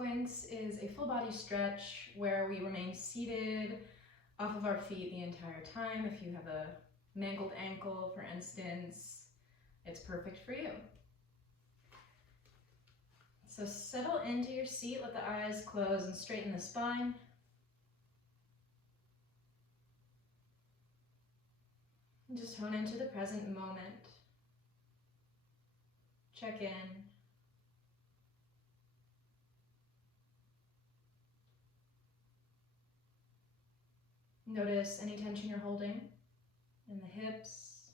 sequence is a full body stretch where we remain seated off of our feet the entire time. If you have a mangled ankle, for instance, it's perfect for you. So settle into your seat, let the eyes close and straighten the spine. And just hone into the present moment. Check in. Notice any tension you're holding in the hips,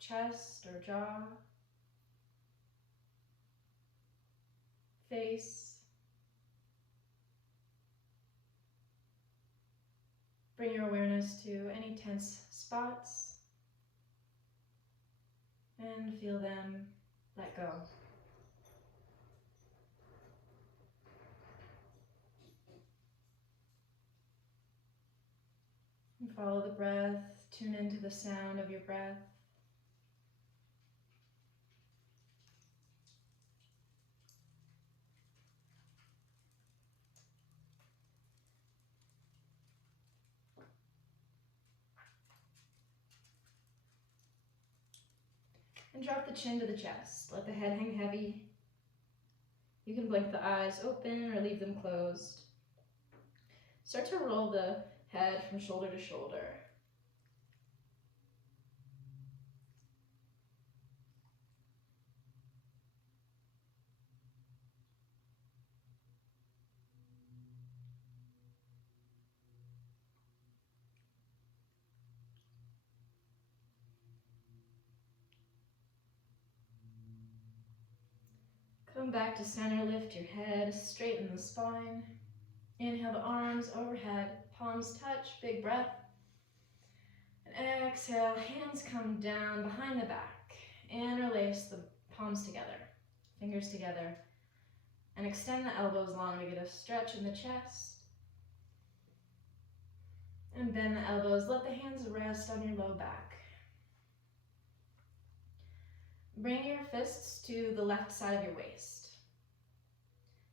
chest or jaw, face. Bring your awareness to any tense spots and feel them let go. And follow the breath, tune into the sound of your breath. And drop the chin to the chest. Let the head hang heavy. You can blink the eyes open or leave them closed. Start to roll the head from shoulder to shoulder. Come back to center, lift your head, straighten the spine. Inhale the arms overhead, palms touch, big breath. And exhale, hands come down behind the back. Interlace the palms together, fingers together. And extend the elbows long to get a stretch in the chest. And bend the elbows, let the hands rest on your low back. Bring your fists to the left side of your waist.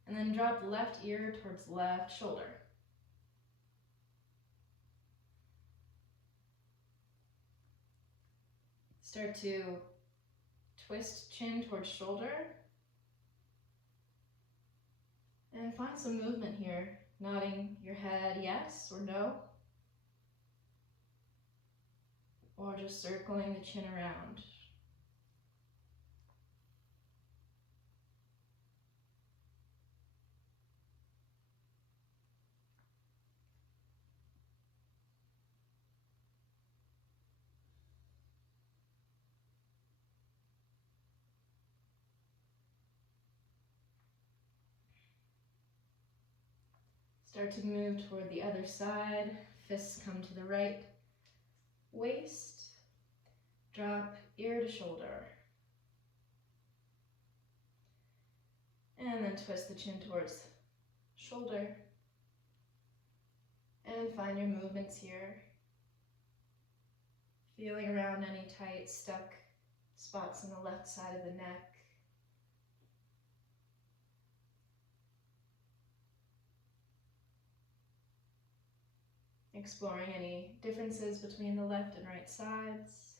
And then drop left ear towards left shoulder. Start to twist chin towards shoulder. And find some movement here, nodding your head yes or no. Or just circling the chin around. Start to move toward the other side. Fists come to the right waist. Drop ear to shoulder. And then twist the chin towards shoulder. And find your movements here. Feeling around any tight, stuck spots on the left side of the neck. Exploring any differences between the left and right sides.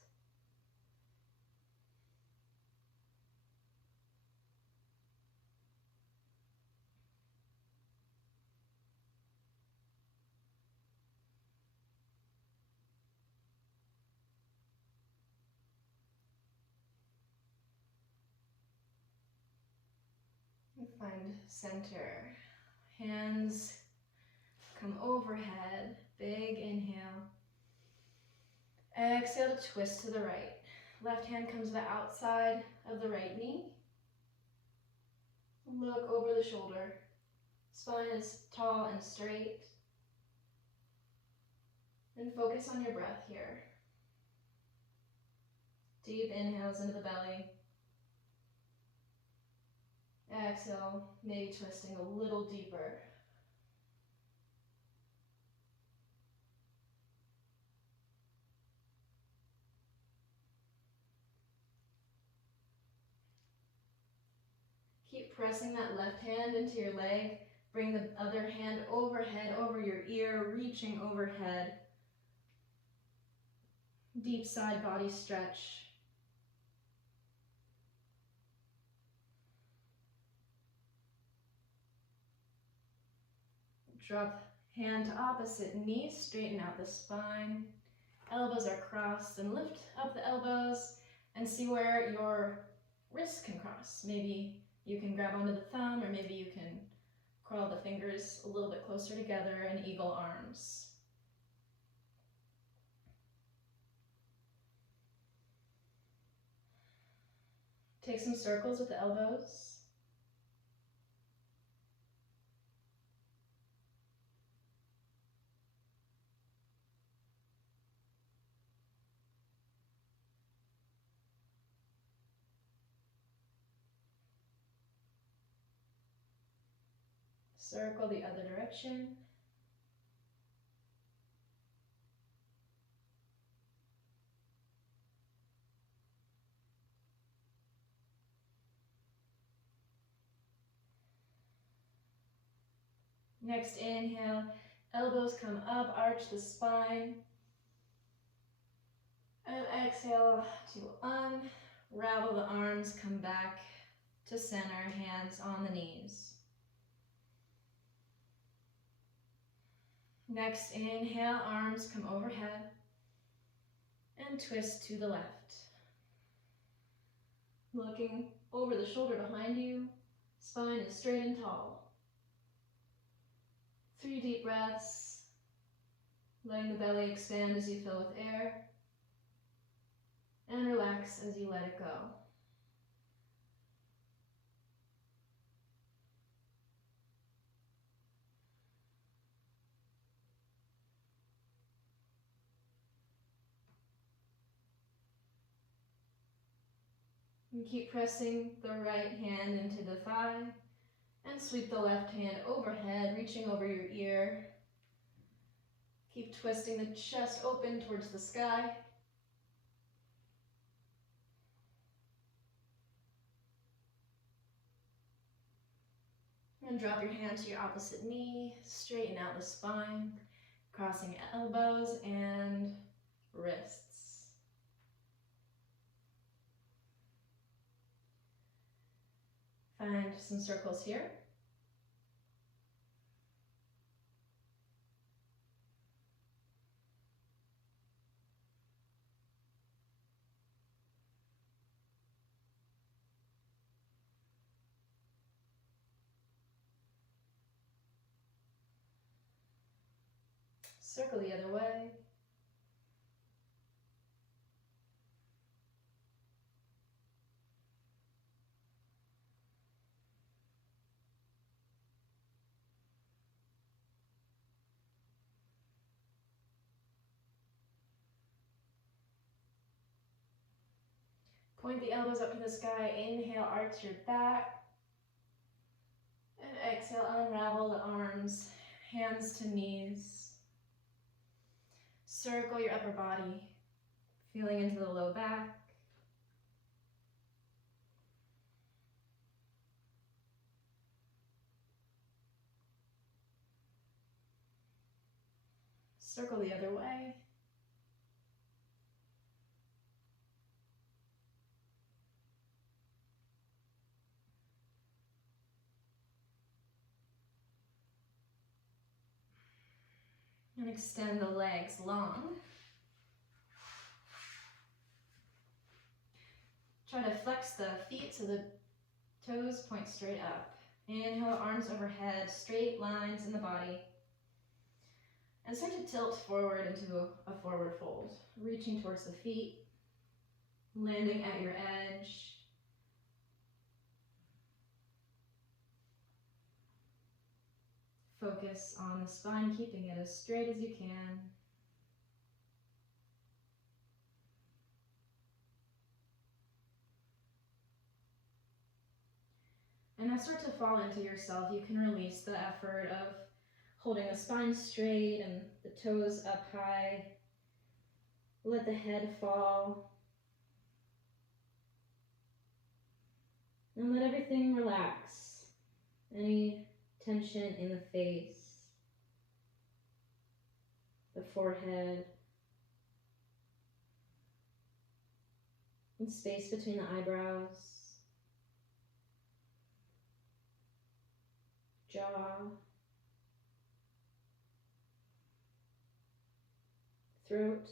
And find center. Hands come overhead. Big inhale. Exhale to twist to the right. Left hand comes to the outside of the right knee. Look over the shoulder. Spine is tall and straight. And focus on your breath here. Deep inhales into the belly. Exhale, maybe twisting a little deeper. Keep keep pressing that left hand into your leg. Bring the other hand overhead, over your ear, reaching overhead. Deep side body stretch. Drop hand to opposite knee, straighten out the spine. Elbows are crossed, and lift up the elbows and see where your wrists can cross. Maybe you can grab onto the thumb, or maybe you can curl the fingers a little bit closer together and eagle arms. Take some circles with the elbows. Circle the other direction. Next inhale, elbows come up, arch the spine. And exhale to unravel the arms, come back to center, hands on the knees. Next inhale, arms come overhead and twist to the left. Looking over the shoulder behind you, spine is straight and tall. 3 deep breaths, letting the belly expand as you fill with air, and relax as you let it go. And keep pressing the right hand into the thigh and sweep the left hand overhead, reaching over your ear. Keep twisting the chest open towards the sky. And drop your hand to your opposite knee, straighten out the spine, crossing elbows and wrists. Find some circles here. Circle the other way. Point the elbows up to the sky. Inhale, arch your back. And exhale, unravel the arms, hands to knees. Circle your upper body, feeling into the low back. Circle the other way. And extend the legs long. Try to flex the feet so the toes point straight up. Inhale, arms overhead, straight lines in the body. And start to tilt forward into a forward fold, reaching towards the feet, landing at your edge. Focus on the spine, keeping it as straight as you can. And as start to fall into yourself, you can release the effort of holding the spine straight and the toes up high. Let the head fall. And let everything relax. Any tension in the face, the forehead, and space between the eyebrows, jaw, throat.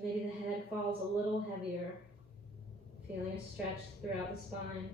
Maybe the head falls a little heavier, feeling a stretch throughout the spine.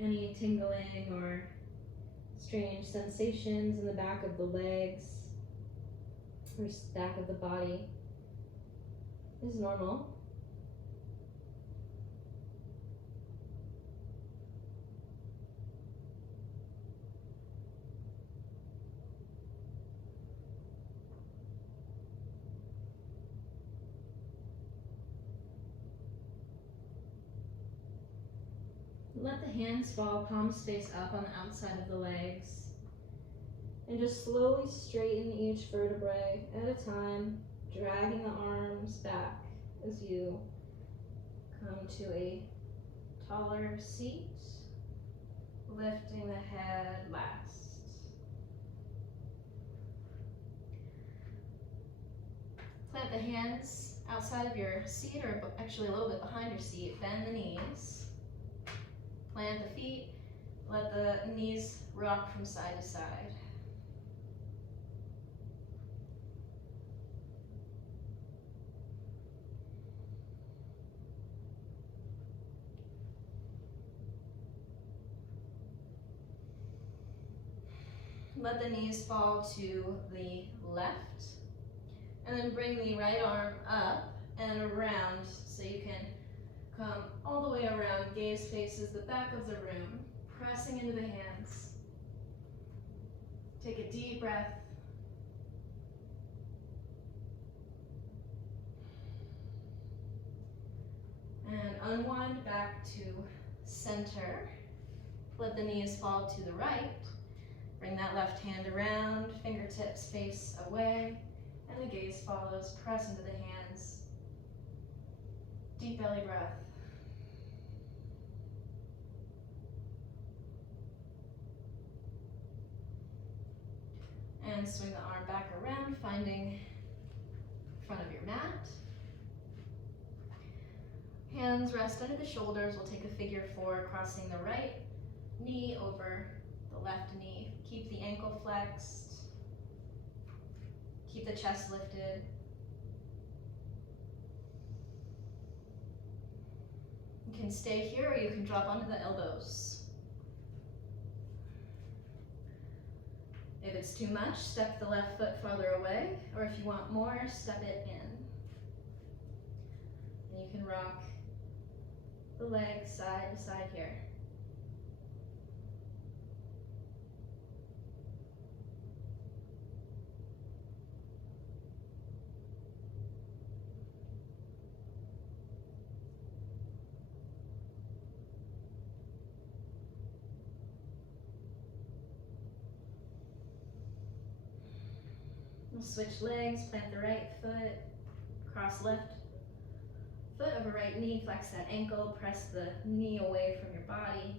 Any tingling or strange sensations in the back of the legs or back of the body is normal. Let the hands fall, palms face up on the outside of the legs. And just slowly straighten each vertebrae at a time, dragging the arms back as you come to a taller seat, lifting the head last. Plant the hands outside of your seat, or actually a little bit behind your seat. Bend the knees. Plant the feet. Let the knees rock from side to side. Let the knees fall to the left. And then bring the right arm up and around so you can come all the way around. Gaze faces the back of the room, pressing into the hands. Take a deep breath. And unwind back to center. Let the knees fall to the right. Bring that left hand around, fingertips face away, and the gaze follows. Press into the hands. Deep belly breath. And swing the arm back around, finding front of your mat. Hands rest under the shoulders. We'll take a figure four, crossing the right knee over the left knee. Keep the ankle flexed. Keep the chest lifted. You can stay here or you can drop onto the elbows. If it's too much, step the left foot farther away, or if you want more, step it in. And you can rock the legs side to side here. We'll switch legs, plant the right foot, cross left foot over right knee, flex that ankle, press the knee away from your body.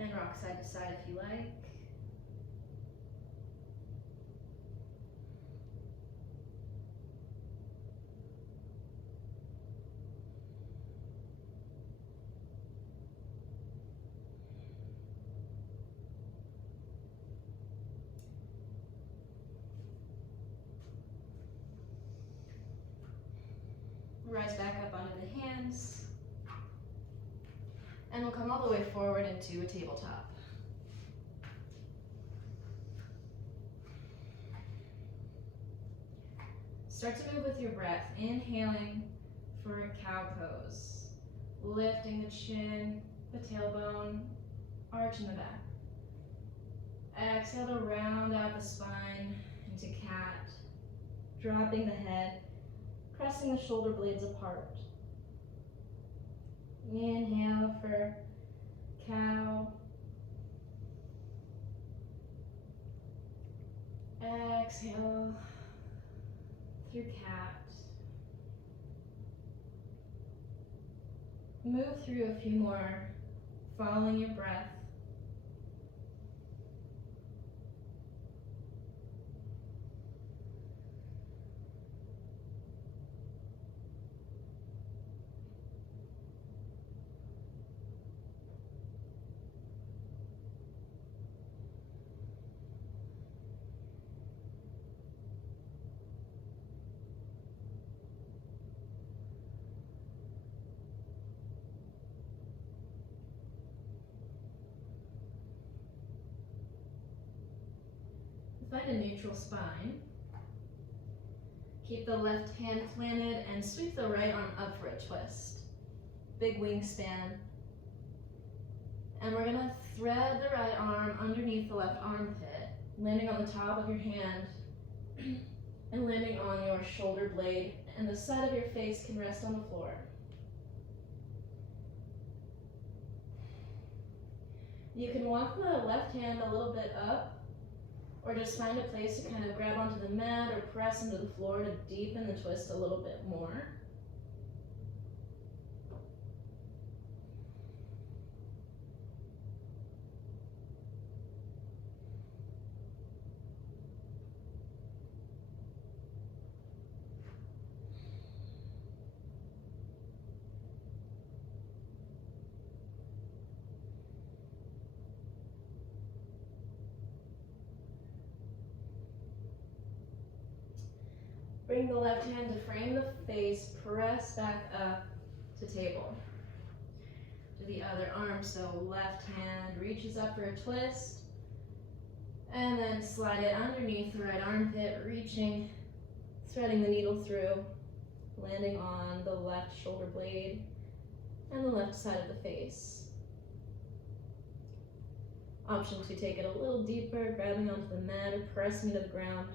And rock side to side if you like. Rise back up onto the hands. And we'll come all the way forward into a tabletop. Start to move with your breath, inhaling for a cow pose. lifting the chin, the tailbone, arch in the back. Exhale to round out the spine into cat, dropping the head, pressing the shoulder blades apart. Inhale for cow. Exhale through cat. Move through a few more, following your breath. Find a neutral spine. Keep the left hand planted and sweep the right arm up for a twist. Big wingspan. And we're gonna thread the right arm underneath the left armpit, landing on the top of your hand and landing on your shoulder blade, and the side of your face can rest on the floor. You can walk the left hand a little bit up, or just find a place to kind of grab onto the mat or press into the floor to deepen the twist a little bit more. Bring the left hand to frame the face, press back up to table. To the other arm, so left hand reaches up for a twist, and then slide it underneath the right armpit, reaching, threading the needle through, landing on the left shoulder blade and the left side of the face. Option to take it a little deeper, grabbing onto the mat or pressing to the ground,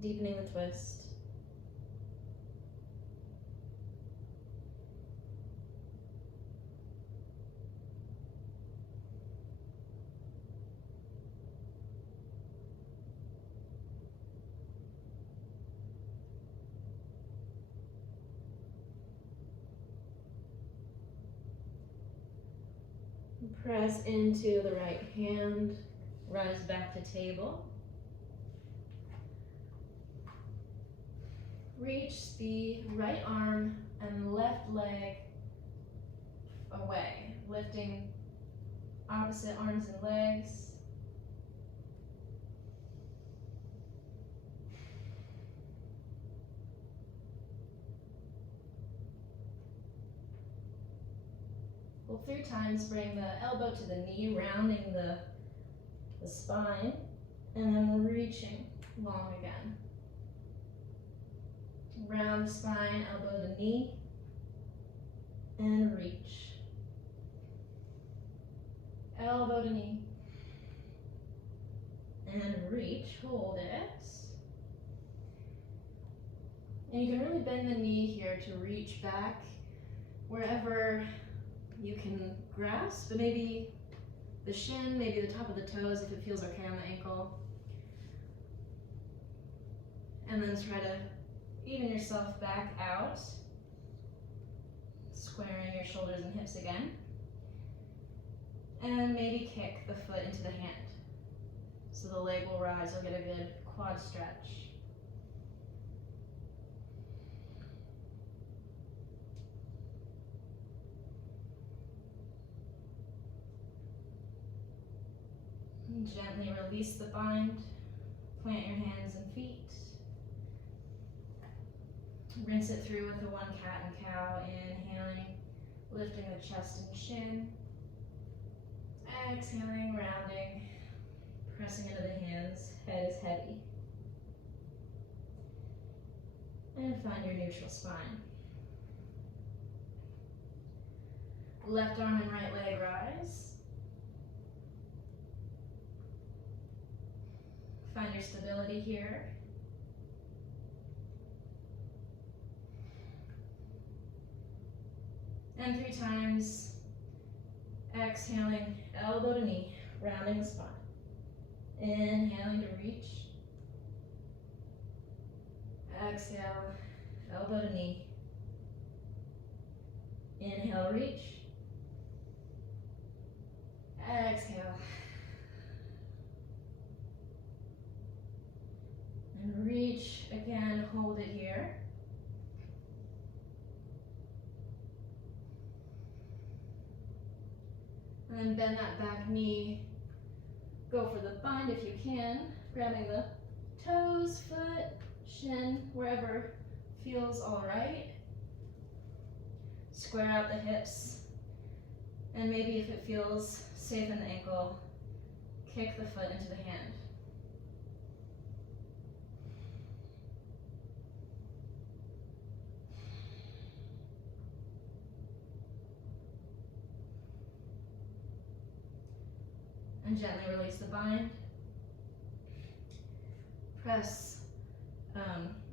deepening the twist. Press into the right hand, rise back to table. Reach the right arm and left leg away, lifting opposite arms and legs. Well, 3 times, bring the elbow to the knee, rounding the spine, and then reaching long again. Round the spine, elbow to knee, and reach. Elbow to knee, and reach, hold it. And you can really bend the knee here to reach back wherever you can grasp, but maybe the shin, maybe the top of the toes if it feels okay on the ankle. And then try to even yourself back out, squaring your shoulders and hips again. And maybe kick the foot into the hand. So the leg will rise, you'll get a good quad stretch. Gently release the bind, plant your hands and feet. Rinse it through with the 1 cat and cow, inhaling, lifting the chest and chin. Exhaling, rounding, pressing into the hands, head is heavy. And find your neutral spine. Left arm and right leg rise. Find your stability here. And 3 times, exhaling, elbow to knee, rounding the spine. Inhaling to reach. Exhale, elbow to knee. Inhale, reach. Exhale. And reach again, hold it here. And then bend that back knee. Go for the bind if you can, grabbing the toes, foot, shin, wherever feels all right. Square out the hips. And maybe if it feels safe in the ankle, kick the foot into the hand. And gently release the bind. Press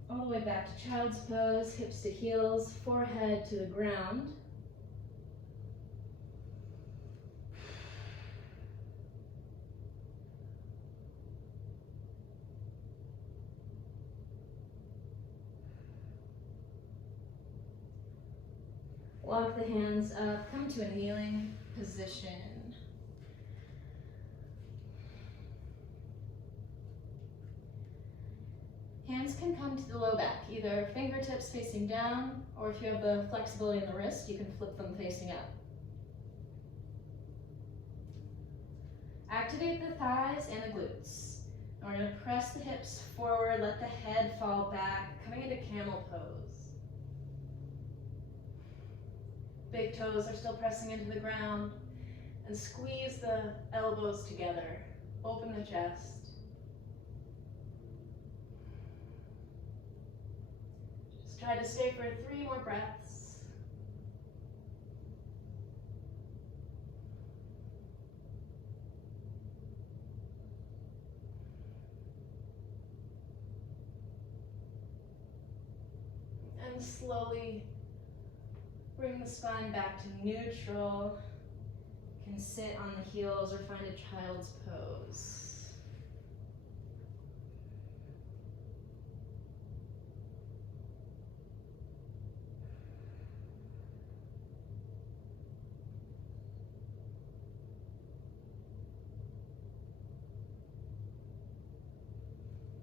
all the way back to child's pose, hips to heels, forehead to the ground. Walk the hands up, come to a kneeling position. Hands can come to the low back, either fingertips facing down, or if you have the flexibility in the wrist, you can flip them facing up. Activate the thighs and the glutes. And we're going to press the hips forward, let the head fall back, coming into camel pose. Big toes are still pressing into the ground, and squeeze the elbows together. Open the chest. Just try to stay for 3 more breaths. And slowly bring the spine back to neutral. You can sit on the heels or find a child's pose.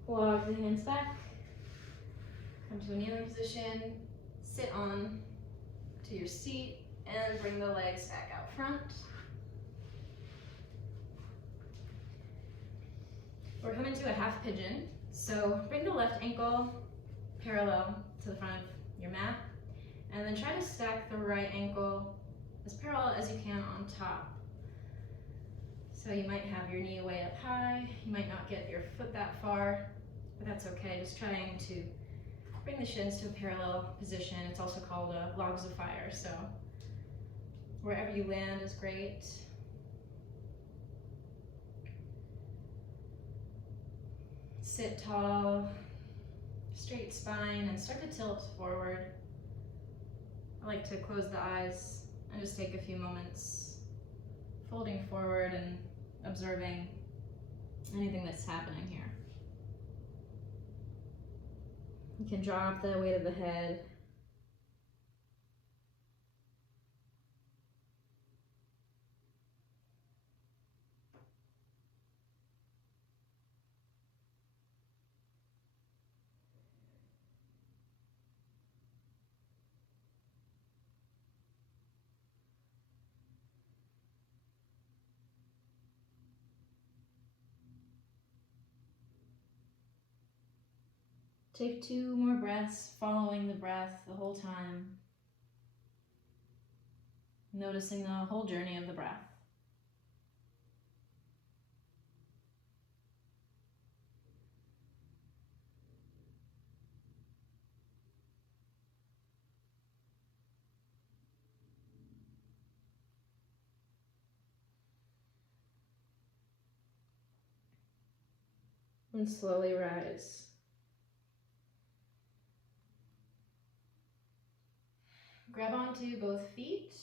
Walk the hands back. Come to a kneeling position. Sit on to your seat and bring the legs back out front. We're coming to a half pigeon. So bring the left ankle parallel to the front of your mat, and then try to stack the right ankle as parallel as you can on top. So you might have your knee way up high, you might not get your foot that far, but that's okay. Just trying to bring the shins to a parallel position. It's also called logs of fire, so wherever you land is great. Sit tall, straight spine, and start to tilt forward. I like to close the eyes and just take a few moments folding forward and observing anything that's happening here. You can drop the weight of the head. Take 2 more breaths, following the breath the whole time. Noticing the whole journey of the breath. And slowly rise. Grab onto both feet.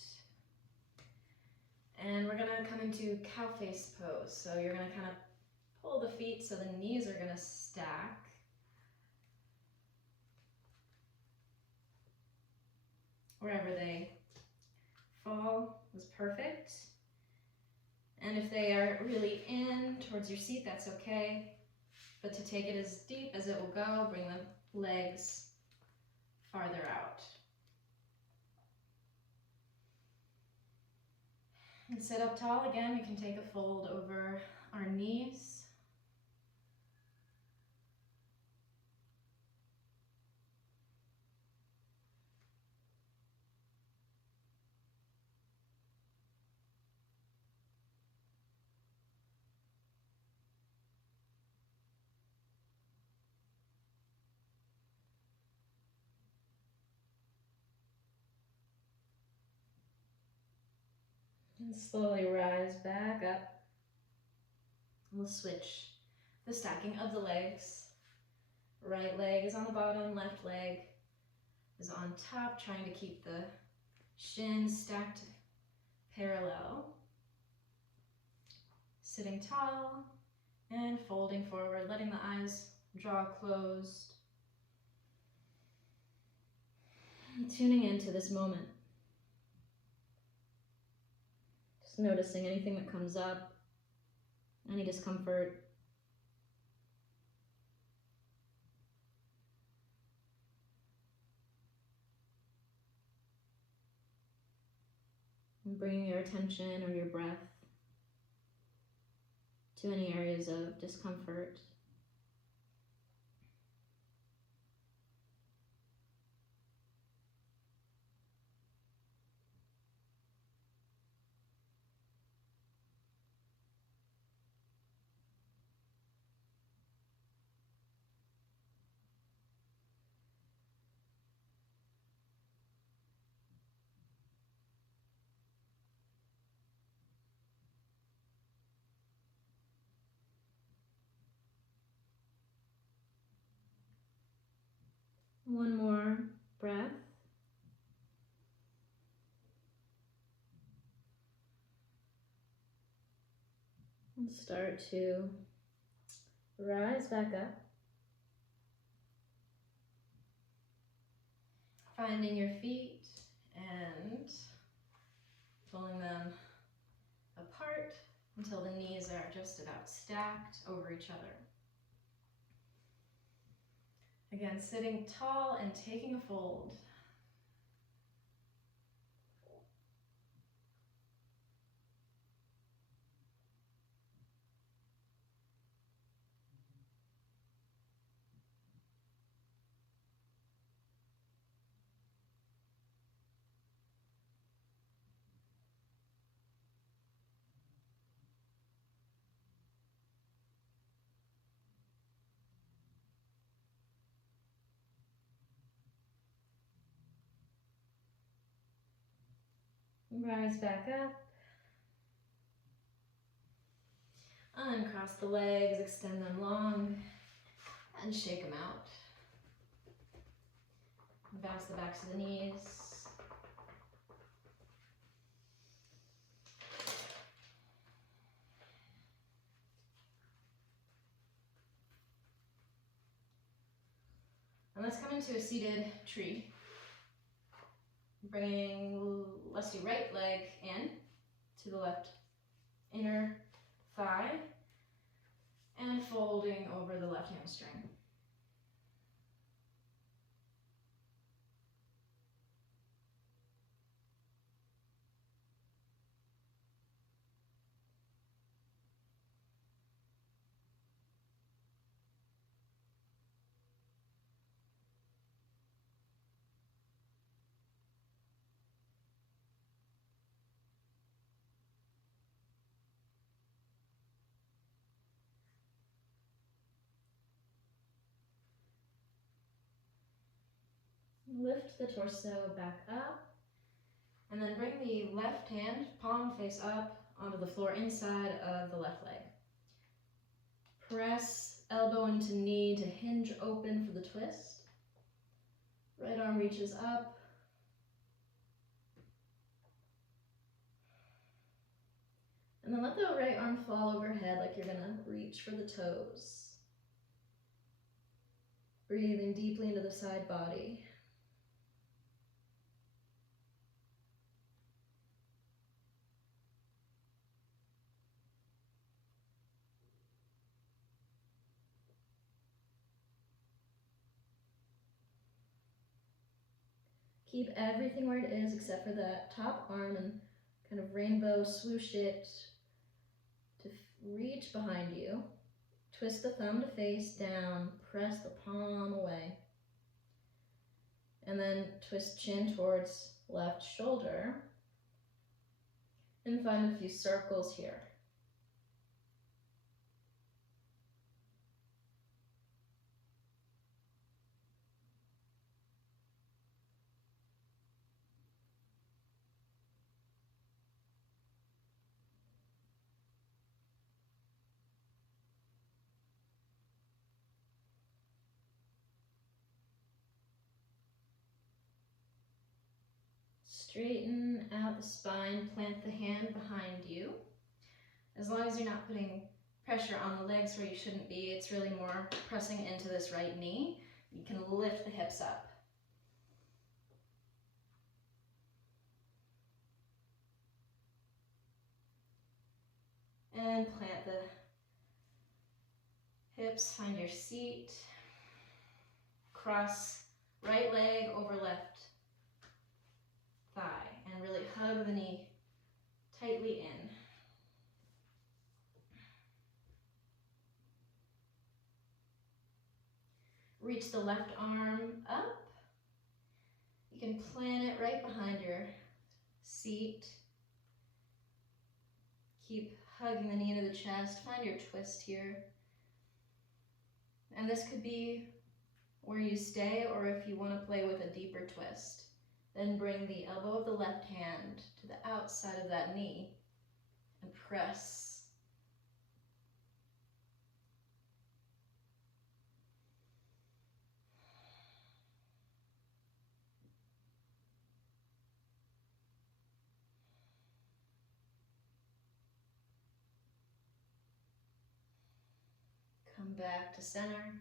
And we're gonna come into cow face pose. So you're gonna kind of pull the feet so the knees are gonna stack. Wherever they fall is perfect. And if they are really in towards your seat, that's okay. But to take it as deep as it will go, bring the legs farther out. And sit up tall again. We can take a fold over our knees. And slowly rise back up. We'll switch the stacking of the legs. Right leg is on the bottom, left leg is on top, trying to keep the shins stacked parallel. Sitting tall and folding forward, letting the eyes draw closed. And tuning into this moment. Just noticing anything that comes up, any discomfort. And bringing your attention or your breath to any areas of discomfort. One more breath. And start to rise back up. Finding your feet and pulling them apart until the knees are just about stacked over each other. Again, sitting tall and taking a fold. Rise back up. Uncross the legs, extend them long, and shake them out. Bounce the backs of the knees. And let's come into a seated tree. Bringing lusty right leg in to the left inner thigh and folding over the left hamstring. Lift the torso back up, and then bring the left hand, palm face up, onto the floor inside of the left leg. Press elbow into knee to hinge open for the twist. Right arm reaches up. And then let the right arm fall overhead like you're gonna reach for the toes. Breathing deeply into the side body. Keep everything where it is except for that top arm and kind of rainbow swoosh it to reach behind you. Twist the thumb to face down, press the palm away. And then twist chin towards left shoulder. And find a few circles here. Straighten out the spine, plant the hand behind you. As long as you're not putting pressure on the legs where you shouldn't be, it's really more pressing into this right knee. You can lift the hips up. And plant the hips, find your seat. Cross right leg over left thigh and really hug the knee tightly in. Reach the left arm up. You can plant it right behind your seat. Keep hugging the knee into the chest. Find your twist here. And this could be where you stay, or if you want to play with a deeper twist. Then bring the elbow of the left hand to the outside of that knee and press. Come back to center.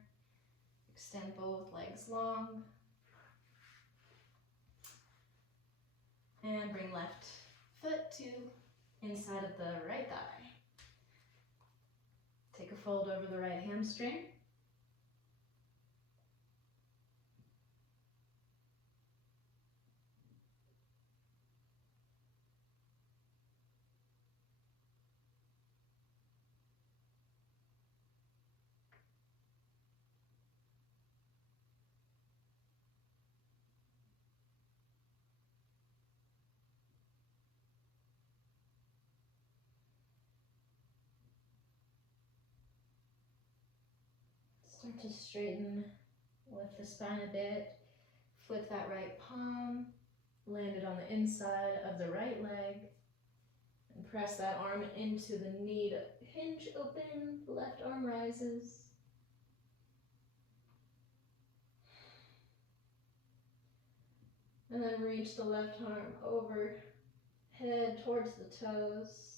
Extend both legs long. And bring left foot to inside of the right thigh. Take a fold over the right hamstring. Start to straighten, lift the spine a bit, flip that right palm, land it on the inside of the right leg, and press that arm into the knee to hinge open, the left arm rises. And then reach the left arm overhead towards the toes.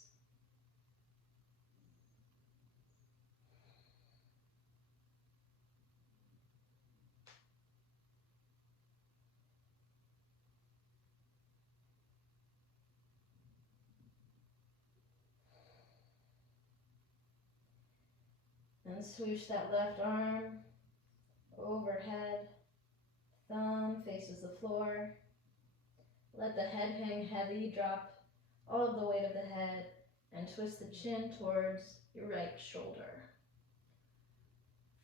And swoosh that left arm overhead. Thumb faces the floor. Let the head hang heavy. Drop all of the weight of the head and twist the chin towards your right shoulder.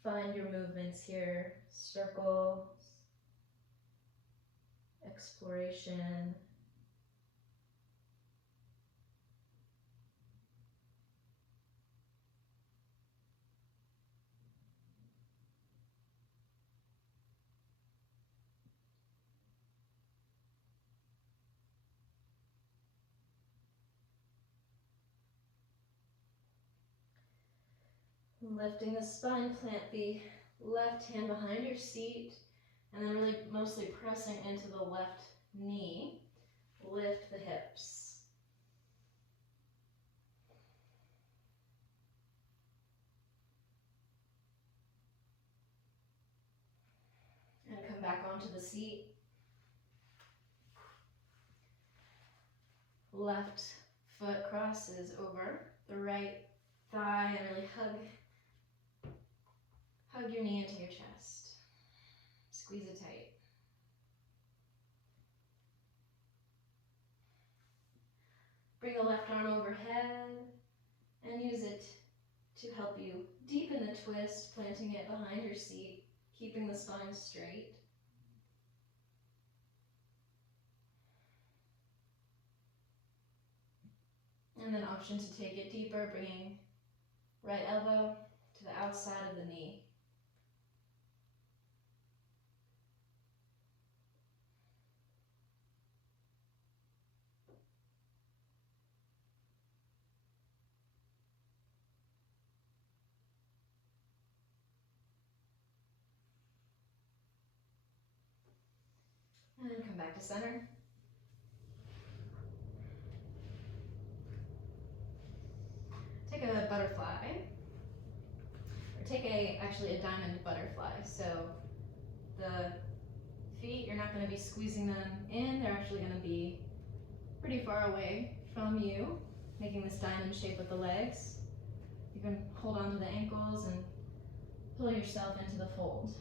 Find your movements here. Circles, exploration. Lifting the spine, plant the left hand behind your seat, and then really mostly pressing into the left knee. Lift the hips. And come back onto the seat. Left foot crosses over the right thigh and really hug your knee into your chest. Squeeze it tight. Bring the left arm overhead and use it to help you deepen the twist, planting it behind your seat, keeping the spine straight. And then option to take it deeper, bringing right elbow to the outside of the knee. And come back to center. Take a butterfly, or take actually a diamond butterfly. So the feet, you're not going to be squeezing them in, they're actually going to be pretty far away from you, making this diamond shape with the legs. You can hold on to the ankles and pull yourself into the fold.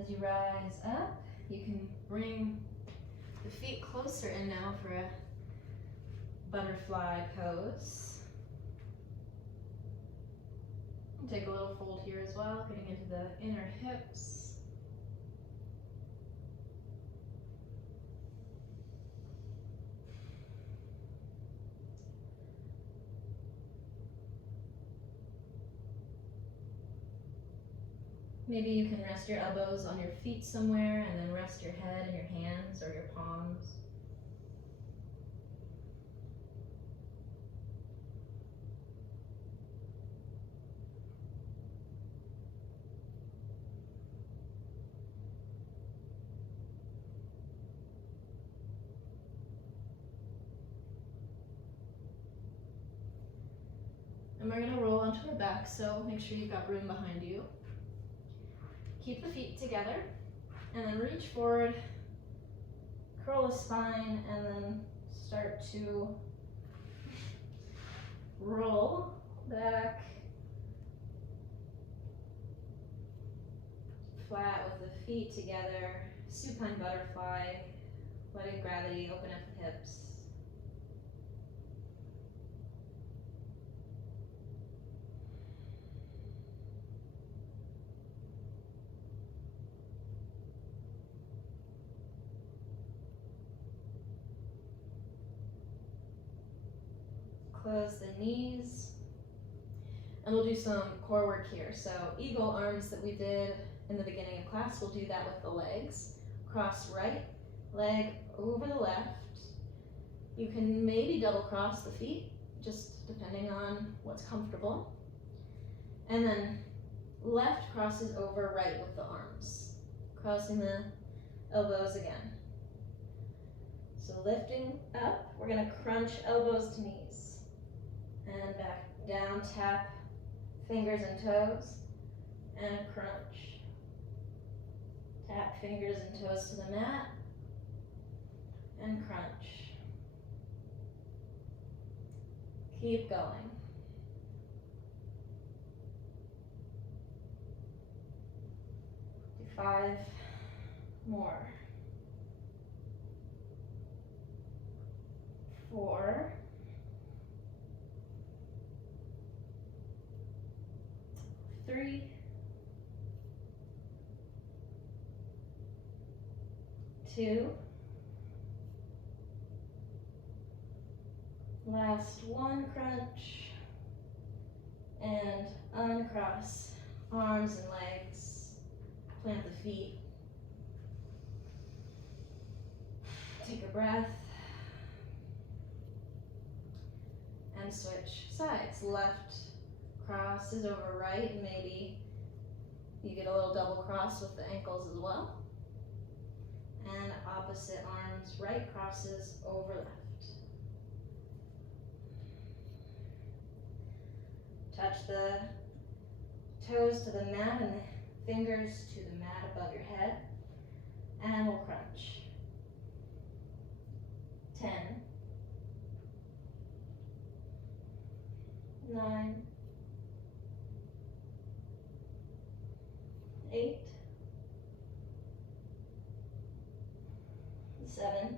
As you rise up, you can bring the feet closer in now for a butterfly pose. Take a little fold here as well, getting into the inner hips. Maybe you can rest your elbows on your feet somewhere and then rest your head in your hands or your palms. And we're going to roll onto our back, so make sure you've got room behind you. Keep the feet together, and then reach forward, curl the spine, and then start to roll back flat with the feet together, supine butterfly, letting gravity open up the hips. Close the knees, and we'll do some core work here. So eagle arms that we did in the beginning of class, we'll do that with the legs. Cross right leg over the left. You can maybe double cross the feet, just depending on what's comfortable. And then left crosses over right with the arms, crossing the elbows again. So lifting up, we're gonna crunch elbows to knees. And back down, tap fingers and toes, and crunch. Tap fingers and toes to the mat, and crunch. Keep going. 5 more. 4. 3. 2. Last one crunch. And uncross arms and legs. Plant the feet. Take a breath. And switch sides. Left cross is over right, and maybe you get a little double cross with the ankles as well. And opposite arms, right crosses over left. Touch the toes to the mat and the fingers to the mat above your head. And we'll crunch. 10, 9, 8, 7,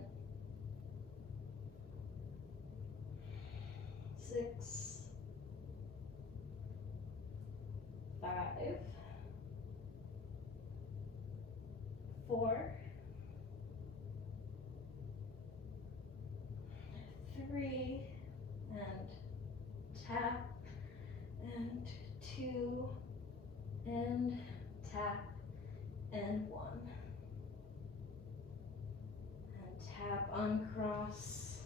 6, 5, 4, 3, and tap, and 2, and tap, and 1. And tap, uncross,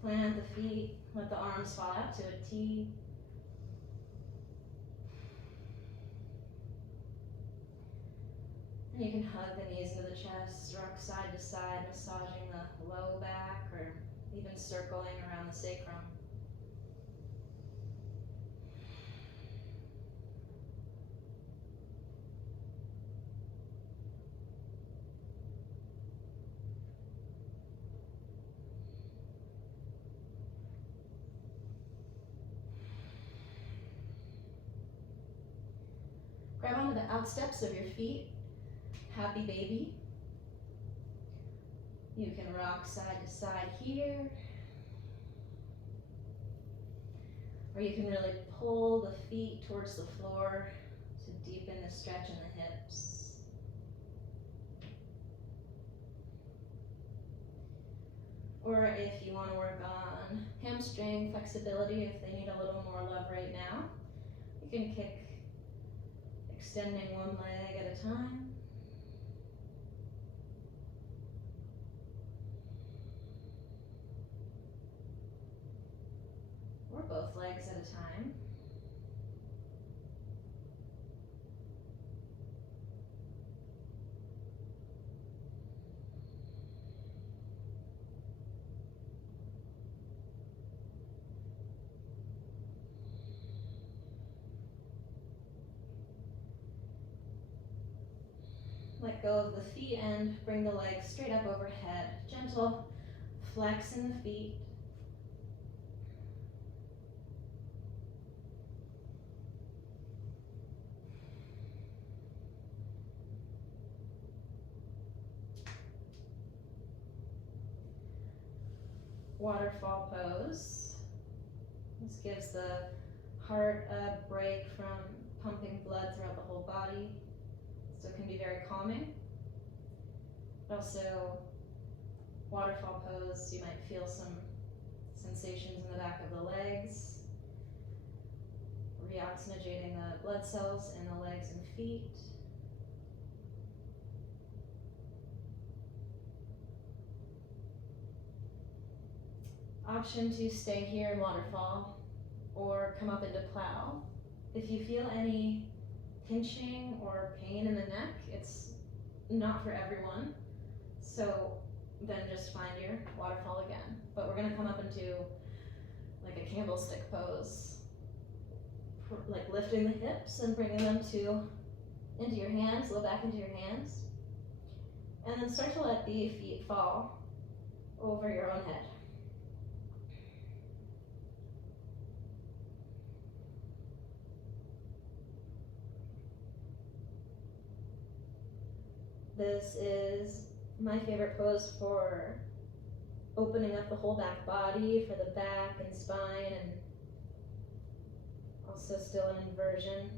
plant the feet, let the arms fall out to a T. And you can hug the knees into the chest, rock side to side, massaging the low back, or even circling around the sacrum. Grab onto the outsteps of your feet, happy baby. You can rock side to side here, or you can really pull the feet towards the floor to deepen the stretch in the hips. Or if you want to work on hamstring flexibility, if they need a little more love right now, you can kick, extending one leg at a time. Or both legs at a time. Let go of the feet and bring the legs straight up overhead. Gentle flex in the feet. Waterfall pose. This gives the heart a break from pumping blood throughout the whole body, so it can be very calming. But also, waterfall pose, you might feel some sensations in the back of the legs, reoxygenating the blood cells in the legs and feet. Option to stay here in waterfall or come up into plow. If you feel any pinching or pain in the neck, it's not for everyone. So then just find your waterfall again. But we're gonna come up into like a candlestick pose. Like lifting the hips and bringing them into your hands, low back into your hands. And then start to let the feet fall over your own head. This is my favorite pose for opening up the whole back body, for the back and spine, and also still an inversion.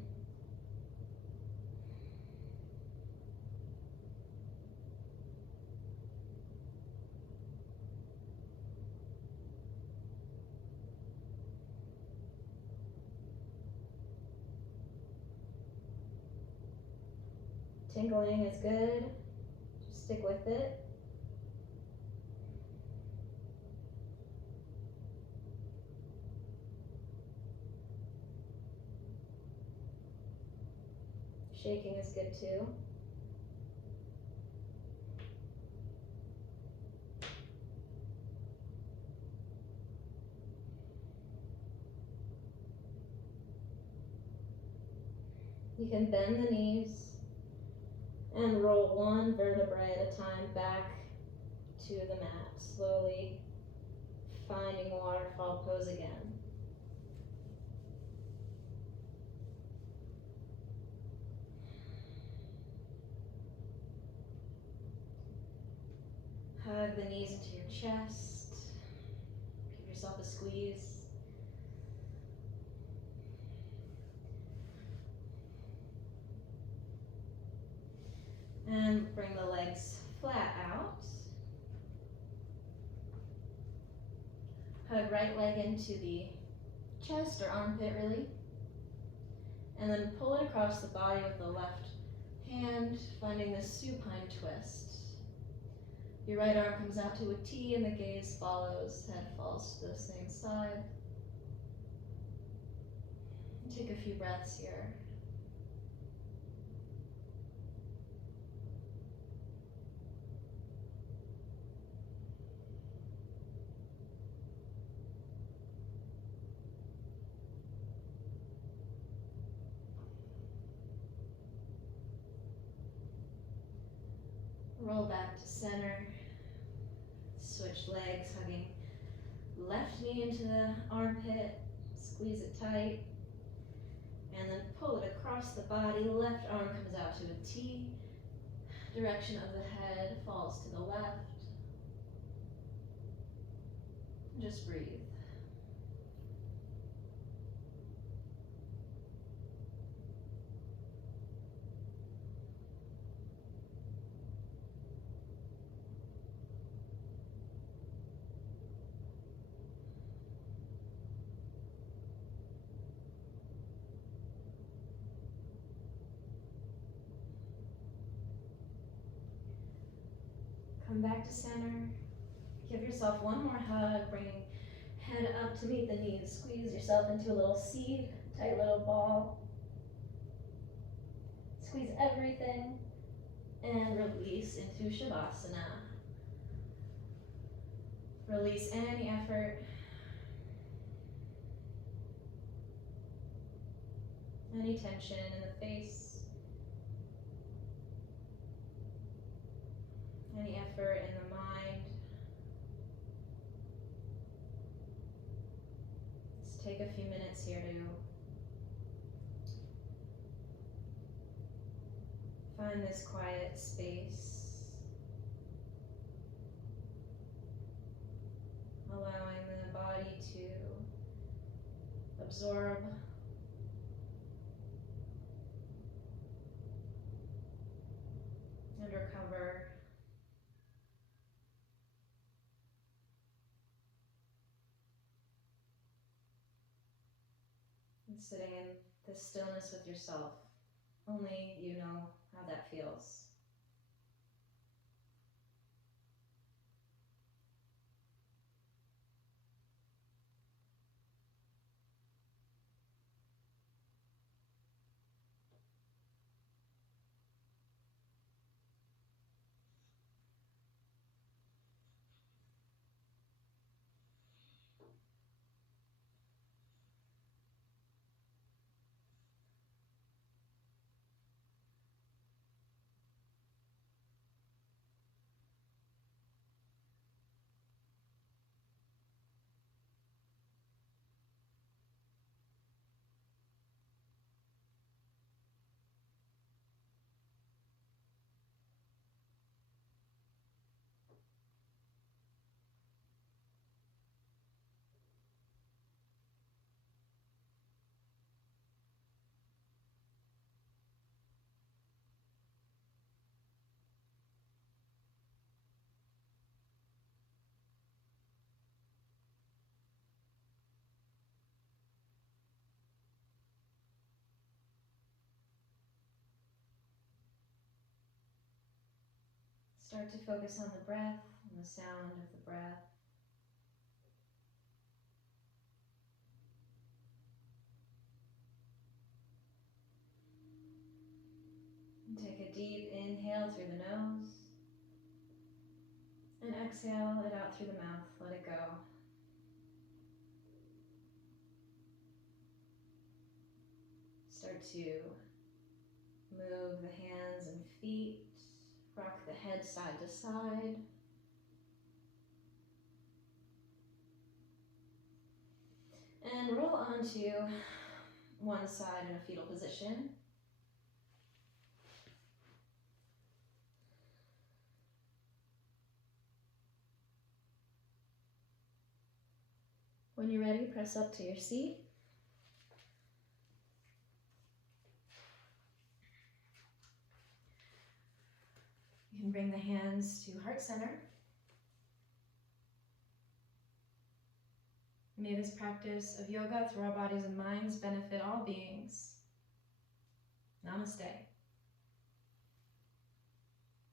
Tingling is good. Just stick with it. Shaking is good too. You can bend the knees and roll one vertebrae at a time back to the mat, slowly finding waterfall pose again. Hug the knees into your chest. Give yourself a squeeze. And bring the legs flat out. Hug right leg into the chest or armpit, really. And then pull it across the body with the left hand, finding the supine twist. Your right arm comes out to a T and the gaze follows, head falls to the same side. Take a few breaths here. Roll back to center. Switch legs, hugging left knee into the armpit. Squeeze it tight. And then pull it across the body. Left arm comes out to a T. Direction of the head falls to the left. Just breathe. Come back to center. Give yourself one more hug, bringing head up to meet the knees. Squeeze yourself into a little seed, tight little ball. Squeeze everything and release into Shavasana. Release any effort, any tension in the face, any effort in the mind. Let's take a few minutes here to find this quiet space, allowing the body to absorb and recover. And sitting in the stillness with yourself. Only you know how that feels. Start to focus on the breath and the sound of the breath. And take a deep inhale through the nose. And exhale it out through the mouth. Let it go. Start to move the hands and feet. Rock the head side to side. And roll onto one side in a fetal position. When you're ready, press up to your seat. You can bring the hands to heart center. May this practice of yoga through our bodies and minds benefit all beings. Namaste.